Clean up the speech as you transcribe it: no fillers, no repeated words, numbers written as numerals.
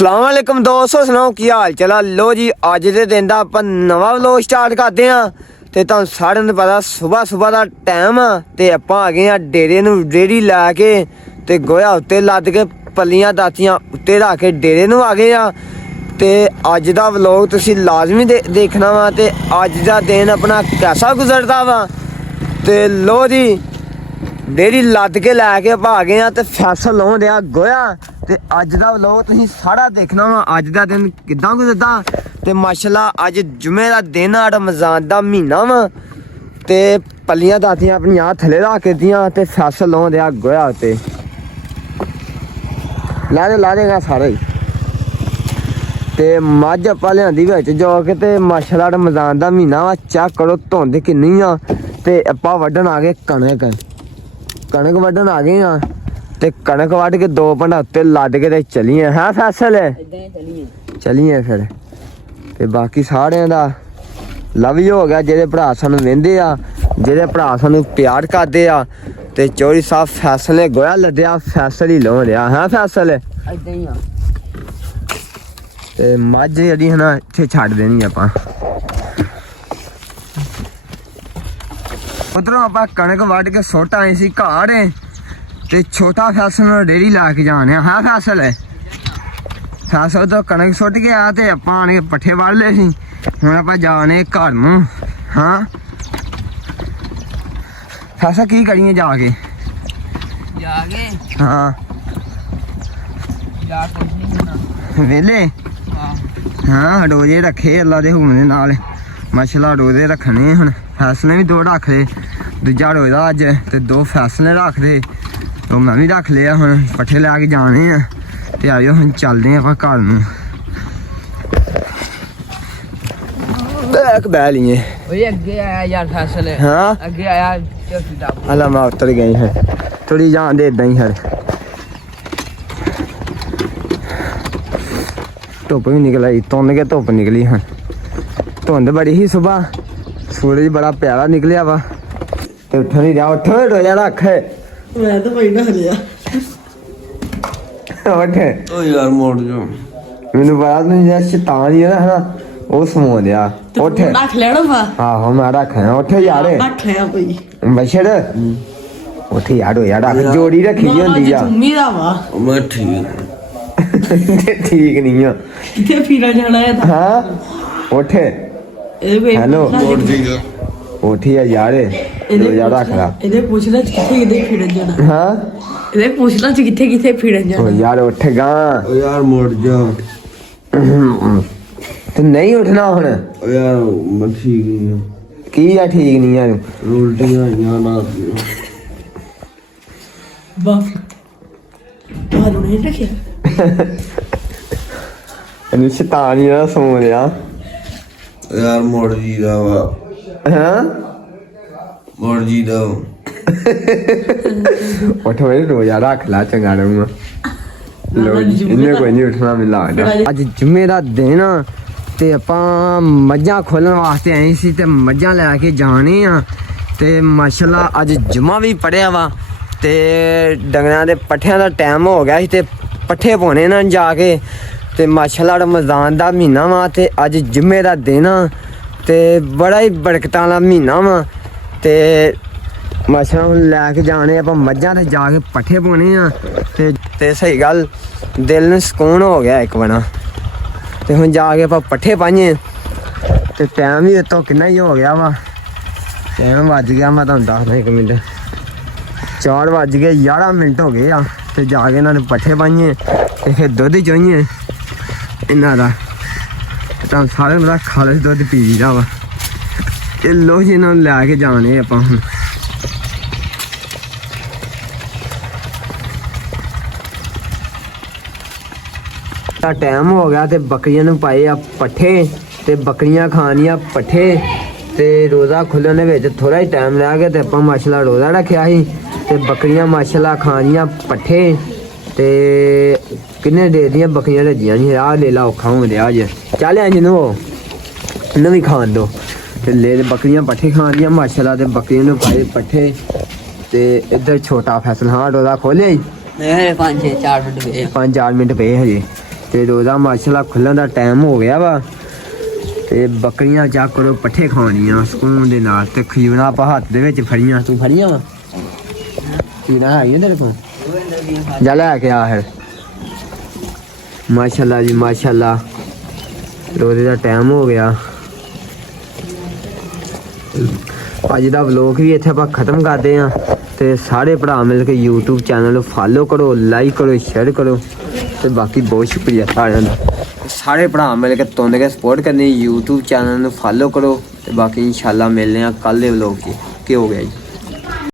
ਸਲਾਮ ਵਾਲੇਕਮ ਦੋਸਤੋ, ਸੁਣਾਓ ਕੀ ਹਾਲ ਚਾਲ। ਲੋ ਜੀ ਅੱਜ ਦੇ ਦਿਨ ਦਾ ਆਪਾਂ ਨਵਾਂ ਵਲੋਗ ਸਟਾਰਟ ਕਰਦੇ ਆਂ ਤੇ ਤੁਹਾਨੂੰ ਸਾਰਿਆਂ ਨੂੰ ਪਤਾ ਸਵੇਰ ਦਾ ਟਾਈਮ ਆ ਤੇ ਆਪਾਂ ਆ ਗਏ ਆ ਡੇਰੇ ਨੂੰ ਰੇੜੀ ਲਾ ਕੇ ਤੇ ਗੋਇਆ ਉੱਤੇ ਲੱਦ ਕੇ ਪੱਲੀਆਂ ਦਾਤੀਆਂ ਉੱਤੇ ਰੱਖ ਕੇ ਡੇਰੇ ਨੂੰ ਆ ਗਏ ਆ। ਤੇ ਅੱਜ ਦਾ ਵਲੋਗ ਤੁਸੀਂ ਲਾਜ਼ਮੀ ਦੇਖਣਾ ਵਾ ਤੇ ਅੱਜ ਦਾ ਦਿਨ ਆਪਣਾ ਕੈਸਾ ਗੁਜ਼ਰਦਾ ਵਾ। ਤੇ ਲੋ ਜੀ ਡੇਰੀ ਲੱਦ ਕੇ ਲੈ ਕੇ ਆਪਾਂ ਆ ਗਏ ਆ ਤੇ ਫੈਸਲ ਲਾਉਣ ਡਿਆ ਗੋਇਆ। ਤੇ ਅੱਜ ਦਾ ਵਲੋਗ ਤੁਸੀਂ ਸਾਰਾ ਦੇਖਣਾ ਵਾ ਅੱਜ ਦਾ ਦਿਨ ਕਿੱਦਾਂ ਗੁਜ਼ਰਦਾ। ਤੇ ਮਾਸ਼ਾਅੱਲਾ ਅੱਜ ਜੁਮੇ ਦਾ ਦਿਨ ਆ, ਰਮਜ਼ਾਨ ਦਾ ਮਹੀਨਾ ਵਾ ਤੇ ਪੱਲੀਆਂ ਦਾਤੀਆਂ ਆਪਣੀਆਂ ਥੱਲੇ ਰੱਖ ਕੇ ਦੀਆਂ ਤੇ ਫੈਸਲ ਲਾਉਣ ਡਿਆ ਗੋਇਆ ਉੱਤੇ। ਲਾ ਦੇਗਾ ਸਾਰਾ ਹੀ। ਤੇ ਮੱਝ ਆਪਾਂ ਲਿਆਂਦੀ ਵਿੱਚ ਜੋ ਕੇ ਤੇ ਮਾਸ਼ਾਅੱਲਾ ਰਮਜ਼ਾਨ ਦਾ ਮਹੀਨਾ ਵਾ। ਚੈੱਕ ਕਰੋ ਧੁੰਦ ਕਿੰਨੀ ਆ। ਤੇ ਆਪਾਂ ਵੱਢਣ ਆ ਗਏ ਕਣਕ ਵੱਢਣ ਆ ਗਏ ਆ ਤੇ ਕਣਕ ਵੱਢ ਕੇ 2 ਪੰਡਾ ਉੱਤੇ ਲੱਦ ਕੇ ਤੇ ਚਲੀਏ। ਹੈ ਫੈਸਲ ਚਲੀਏ ਫਿਰ। ਤੇ ਬਾਕੀ ਸਾਰਿਆਂ ਦਾ ਲਵ ਹੀ ਹੋ ਗਿਆ, ਜਿਹੜੇ ਭਰਾ ਸਾਨੂੰ ਵਹਿੰਦੇ ਆ, ਜਿਹੜੇ ਭਰਾ ਸਾਨੂੰ ਪਿਆਰ ਕਰਦੇ ਆ। ਤੇ ਚੋਰੀ ਸਾਹਿਬ ਫੈਸਲ ਨੇ ਗੋਇਆ ਲੱਦਿਆ, ਫੈਸਲ ਹੀ ਲਾਉਣ ਰਿਹਾ। ਹੈ ਫੈਸਲ ਏਦਾਂ ਹੀ ਆ। ਤੇ ਮੱਝ ਜਿਹੜੀ ਹੈ ਨਾ ਇੱਥੇ ਛੱਡ ਦੇਣੀ ਆਪਾਂ। ਉਧਰੋਂ ਆਪਾਂ ਕਣਕ ਵੱਢ ਕੇ ਸੁੱਟ ਆਏ ਸੀ ਘਾੜ ਤੇ ਛੋਟਾ ਫੈਸਲ ਨੂੰ ਡੇਰੀ ਲਾ ਕੇ ਜਾਣੇ ਆ। ਹਾਂ ਫੈਸਲ ਤੋਂ ਕਣਕ ਸੁੱਟ ਗਿਆ ਤੇ ਆਪਾਂ ਆਣ ਕੇ ਪੱਠੇ ਵੱਢ ਲਏ ਸੀ। ਹੁਣ ਆਪਾਂ ਜਾਣੇ ਘਰ ਨੂੰ। ਹਾਂ ਫੈਸਲ ਕੀ ਕਰੀਏ ਜਾ ਕੇ ਹਾਂ ਵੇਲੇ ਹਾਂ ਡੋਜੇ ਰੱਖੇ ਅੱਲਾ ਦੇ ਹੁਕਮ ਦੇ ਨਾਲ। ਮਾਸ਼ਾਅੱਲਾ ਡੋਜੇ ਰੱਖਣੇ ਹੁਣ। ਫੈਸਲੇ ਵੀ 2 ਰੱਖ ਲਏ, ਦੂਜਾ ਰੋਜ਼ਾ ਅੱਜ ਤੇ 2 ਫੈਸਲੇ ਰੱਖ ਲਏ। ਤੇ ਮੈਂ ਵੀ ਰੱਖ ਲਿਆ। ਹੁਣ ਪੱਠੇ ਲੈ ਕੇ ਜਾਣੇ ਆ ਤੇ ਆਇਓ ਹੁਣ ਚੱਲਦੇ ਆਪਾਂ ਘਰ ਨੂੰ। ਬਹਿ ਲਈਏ ਓਏ ਅੱਗੇ ਆਇਆ ਯਾਰ ਫੈਸਲ। ਹਾਂ ਅੱਗੇ ਆਇਆ ਝੋਟੀ ਦਾ ਹਲਾ ਮੈਂ ਉਤਰ ਗਈ ਹੈ ਥੋੜੀ ਜਾਣ ਦੇ ਇਦਾਂ ਹੀ ਹਰ ਧੁੱਪ ਵੀ ਨਿਕਲ ਆਈ। ਤੁੰਨ ਕੇ ਧੁੱਪ ਨਿਕਲੀ ਹੁਣ। ਧੁੰਦ ਬੜੀ ਸੀ ਸੁਬਾਹ, ਸੂਰਜ ਬੜਾ ਪਿਆਰਾ ਨਿਕਲਿਆ ਵਾ। ਤੇ ਉੱਠ ਨਹੀਂ ਰਿਹਾ। ਉੱਠ ਰੋਜ਼ਾ ਰੱਖ। ਮੈਂ ਤਾਂ ਕੋਈ ਨਾ ਹਰਿਆ ਉੱਠ। ਓ ਯਾਰ ਮੋੜ ਜਾ। ਮੈਨੂੰ ਪਤਾ ਨਹੀਂ ਜਿਹੜਾ ਸ਼ੈਤਾਨ ਹੀ ਹੈ ਨਾ ਉਹ ਸਮੋ ਦਿਆ। ਉੱਠ। ਰੱਖ ਲੈਣਾ ਵਾ। ਆਹੋ ਮੈਂ ਰੱਖਿਆ। ਉੱਠ ਯਾਰ ਰੱਖ ਲਿਆ ਬਈ ਬਸ਼ੜ। ਉੱਠ ਯਾਰ ਰੱਖ। ਜੋੜੀ ਰੱਖੀ ਦੀ ਹੁੰਦੀ ਆ। ਮੰਮੀ ਦਾ ਵਾ। ਮੈਂ ਠੀਕ ਠੀਕ ਨਹੀਂ ਆ। ਕਿੱਥੇ ਫਿਰਾਂ ਜਾਣਾ ਹੈ ਤਾਂ ਹਾਂ ਉੱਠ। ਇਹਦੇ ਹੈਲੋ ਮੋੜ ਜੀਗਾ। ਉੱਠ ਯਾਰ ਰੋਜ਼ਾ ਰੱਖ ਲਾ। ਇਹਦੇ ਪੁੱਛ ਲੈ ਕਿੱਥੇ ਫਿਰਨ ਜਾਣਾ। ਹਾਂ ਇਹਦੇ ਪੁੱਛ ਲੈ ਕਿੱਥੇ ਫਿਰਨ ਓ ਜਾਣਾ। ਯਾਰ ਉੱਠ ਗਾ। ਓ ਯਾਰ ਮੋੜ ਜਾ। ਤੇ ਨਹੀਂ ਉੱਠਣਾ ਹੁਣ। ਓ ਯਾਰ ਮੈਂ ਠੀਕ ਨਹੀਂ ਆ। ਕੀ ਆ ਠੀਕ ਨਹੀਂ ਆ? ਉਲਟੀਆਂ ਆਈਆਂ ਨਾ। ਬਾਪ ਬਾਹਰ ਨਹੀਂ ਰੱਖਿਆ। ਇਹਨੂੰ ਸ਼ੈਤਾਨ ਹੀ ਨਾ ਸਮੋ ਦਿਆ। ਓ ਯਾਰ ਮੋੜ ਜੀ ਦਾ ਵਾ। ਹਾਂ ਮੋੜ ਜੀ ਦਾ। ਉੱਠ ਵੇ ਰੋਜ਼ਾ ਰੱਖ ਲਾ ਚੰਗਾ ਰਹੂਗਾ। ਲੋ ਜੀ ਇਹਨੇ ਕੋਈ ਨਹੀਂ ਉੱਠਣਾ ਮੈਨੂੰ ਲੱਗਦਾ। ਅੱਜ ਜੁਮੇ ਦਾ ਦਿਨ ਆ ਤੇ ਆਪਾਂ ਮੱਝਾਂ ਖੋਲਣ ਵਾਸਤੇ ਆਏ ਸੀ ਤੇ ਮੱਝਾਂ ਲੈ ਕੇ ਜਾਣੇ ਆ। ਤੇ ਮਾਸ਼ਾਅੱਲਾ ਅੱਜ ਜੁਮਾ ਵੀ ਪੜਿਆ ਵਾ ਤੇ ਡੰਗਰਾਂ ਦੇ ਪੱਠਿਆਂ ਦਾ ਟਾਈਮ ਹੋ ਗਿਆ ਸੀ ਤੇ ਪੱਠੇ ਪਾਉਣੇ ਨਾ ਜਾ ਕੇ। ਤੇ ਮਾਸ਼ਾਅੱਲਾ ਰਮਜ਼ਾਨ ਦਾ ਮਹੀਨਾ ਵਾ ਤੇ ਅੱਜ ਜੁਮੇ ਦਾ ਦਿਨ ਆ ਤੇ ਬੜਾ ਹੀ ਬਰਕਤਾਂ ਵਾਲਾ ਮਹੀਨਾ ਵਾ। ਤੇ ਮਾਸ਼ਾਅੱਲਾ ਹੁਣ ਲੈ ਕੇ ਜਾਣੇ ਆਪਾਂ ਮੱਝਾਂ ਤੇ ਜਾ ਕੇ ਪੱਠੇ ਪਾਉਣੇ ਆ। ਤੇ ਸਹੀ ਗੱਲ ਦਿਲ ਨੂੰ ਸਕੂਨ ਹੋ ਗਿਆ ਇੱਕ ਬਣਾ। ਤੇ ਹੁਣ ਜਾ ਕੇ ਆਪਾਂ ਪੱਠੇ ਪਾਈਏ ਤੇ ਟਾਈਮ ਵੀ ਇੱਥੋਂ ਕਿੰਨਾ ਹੀ ਹੋ ਗਿਆ ਵਾ। ਟਾਈਮ ਵੱਜ ਗਿਆ ਮੈਂ ਤੁਹਾਨੂੰ ਦੱਸਦਾ 1 ਮਿੰਟ 4 ਵੱਜ ਗਏ 11 ਮਿੰਟ ਹੋ ਗਏ ਆ। ਤੇ ਜਾ ਕੇ ਇਹਨਾਂ ਨੂੰ ਪੱਠੇ ਪਾਈਏ ਤੇ ਫਿਰ ਦੁੱਧ ਚੋਈਏ ਇਹਨਾਂ ਦਾ। ਤਾਂ ਸਾਰੇ ਮੇਰਾ ਖਾਲਸ ਦੁੱਧ ਪੀ ਜੀਦਾ ਵਾ। ਤੇ ਲੋ ਜੀ ਇਹਨਾਂ ਨੂੰ ਲੈ ਕੇ ਜਾਣੇ ਆਪਾਂ ਹੁਣ। ਤਾਂ ਟਾਈਮ ਹੋ ਗਿਆ ਤੇ ਬੱਕਰੀਆਂ ਨੂੰ ਪਾਏ ਆ ਪੱਠੇ ਤੇ ਬੱਕਰੀਆਂ ਖਾਣੀਆਂ ਪੱਠੇ। ਤੇ ਰੋਜ਼ਾ ਖੁੱਲ੍ਹਣ ਦੇ ਵਿੱਚ ਥੋੜਾ ਹੀ ਟਾਈਮ ਰਹਿ ਗਿਆ ਤੇ ਆਪਾਂ ਮਾਸ਼ਾਅੱਲਾ ਰੋਜ਼ਾ ਰੱਖਿਆ ਸੀ ਤੇ ਬੱਕਰੀਆਂ ਮਾਸ਼ਾਅੱਲਾ ਖਾਣੀਆਂ ਪੱਠੇ। ਤੇ ਕਿੰਨੇ ਦੇ ਦੀਆਂ ਬੱਕਰੀਆਂ ਰੱਜੀਆਂ ਨਹੀਂ। ਆਹ ਲੈ ਲਾ ਔਖਾ ਹੋ ਰਿਹਾ ਅੱਜ। ਚੱਲ ਇੰਜ ਨੂੰ ਇਹਨੂੰ ਵੀ ਖਾਣ ਦੋ। ਤੇ ਲੈ ਬੱਕਰੀਆਂ ਪੱਠੇ ਖਾਣੀਆਂ ਮਾਸ਼ਾਅੱਲਾ ਤੇ ਬੱਕਰੀਆਂ ਨੂੰ ਪਾਏ ਪੱਠੇ। ਤੇ ਇੱਧਰ ਛੋਟਾ ਫੈਸਲ। ਹਾਂ ਰੋਜ਼ਾ ਖੋਲਿਆ ਹੀ। ਮੇਰੇ 5-4 ਮਿੰਟ ਪਏ 5-4 ਮਿੰਟ ਪਏ ਹਜੇ। ਤੇ ਰੋਜ਼ਾ ਮਾਸ਼ਾਅੱਲਾ ਖੁੱਲਣ ਦਾ ਟਾਈਮ ਹੋ ਗਿਆ ਵਾ ਤੇ ਬੱਕਰੀਆਂ ਚੱਕ ਕਰੋ ਪੱਠੇ ਖਾਣੀਆਂ ਸਕੂਨ ਦੇ ਨਾਲ ਤੇ ਖਜੂਰਾਂ ਆਪਾਂ ਹੱਥ ਦੇ ਵਿੱਚ ਫੜੀਆਂ ਤੂੰ ਫੜੀਆਂ ਵਾ ਖਜੂਰਾਂ ਹੈਗੀਆਂ ਤੇਰੇ ਕੋਲ ਜਾ ਲੈ ਕੇ ਆ ਫਿਰ ਮਾਸ਼ਾਅੱਲਾ ਜੀ ਮਾਸ਼ਾਅੱਲਾ ਰੋਜ਼ੇ ਦਾ ਟਾਈਮ ਹੋ ਗਿਆ ਅੱਜ ਦਾ ਵਲੋਗ ਵੀ ਇੱਥੇ ਆਪਾਂ ਖਤਮ ਕਰਦੇ ਹਾਂ ਤੇ ਸਾਰੇ ਭਰਾ ਮਿਲ ਕੇ YouTube ਚੈਨਲ ਨੂੰ ਫਾਲੋ ਕਰੋ ਲਾਈਕ ਕਰੋ ਸ਼ੇਅਰ ਕਰੋ ਤੇ ਬਾਕੀ ਬਹੁਤ ਸ਼ੁਕਰੀਆ ਸਾਰਿਆਂ ਦਾ ਸਾਰੇ ਭਰਾ ਮਿਲ ਕੇ ਤੁੰਨ ਕੇ ਸਪੋਰਟ ਕਰਨੀ YouTube ਚੈਨਲ ਨੂੰ ਫਾਲੋ ਕਰੋ ਤੇ ਬਾਕੀ ਇਨਸ਼ਾਅੱਲਾ ਮਿਲਦੇ ਹਾਂ ਕੱਲ ਦੇ ਵਲੋਗ 'ਚ ਕੀ ਹੋ ਗਿਆ ਜੀ।